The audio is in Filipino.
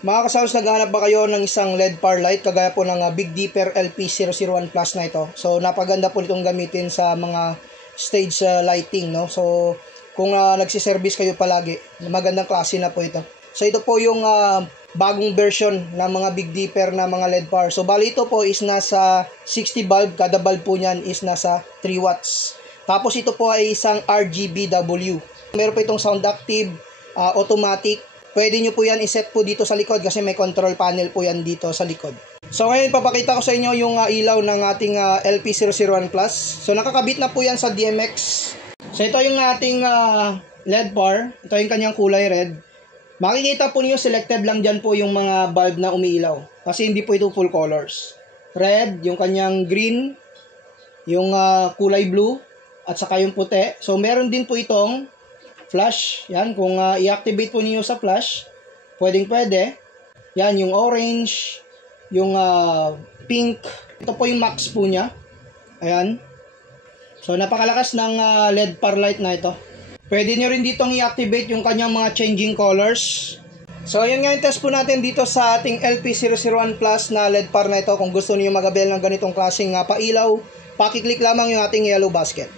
Mga kasounds, naghahanap ba kayo ng isang LED par light kagaya po ng Big Dipper LP001 Plus na ito? So napaganda po itong gamitin sa mga stage lighting, no? So kung nagsiservice kayo palagi, magandang klase na po ito. So ito po yung bagong version ng mga Big Dipper na mga LED par. So bali ito po is nasa 60 bulb, kada bulb po niyan is nasa 3 watts. Tapos ito po ay isang RGBW. Meron po itong sound active, automatic. Pwede nyo po yan iset po dito sa likod kasi may control panel po yan dito sa likod. So ngayon papakita ko sa inyo yung ilaw ng ating LP001 Plus. So nakakabit na po yan sa DMX. So ito yung ating LED bar. Ito yung kanyang kulay red. Makikita po niyo selected lang dyan po yung mga bulb na umiilaw. Kasi hindi po ito full colors. Red, yung kanyang green, yung kulay blue, at saka yung puti. So meron din po itong flash. Yan, kung i-activate po niyo sa flash, pwede. Yan, yung orange, yung pink. Ito po yung max po niya. Ayan. So napakalakas ng LED par light na ito. Pwede nyo rin ditong i-activate yung kanyang mga changing colors. So yun nga yung test po natin dito sa ating LP001 Plus na LED par na ito. Kung gusto niyo mag-avail ng ganitong klaseng pailaw, pakiclick lamang yung ating yellow basket.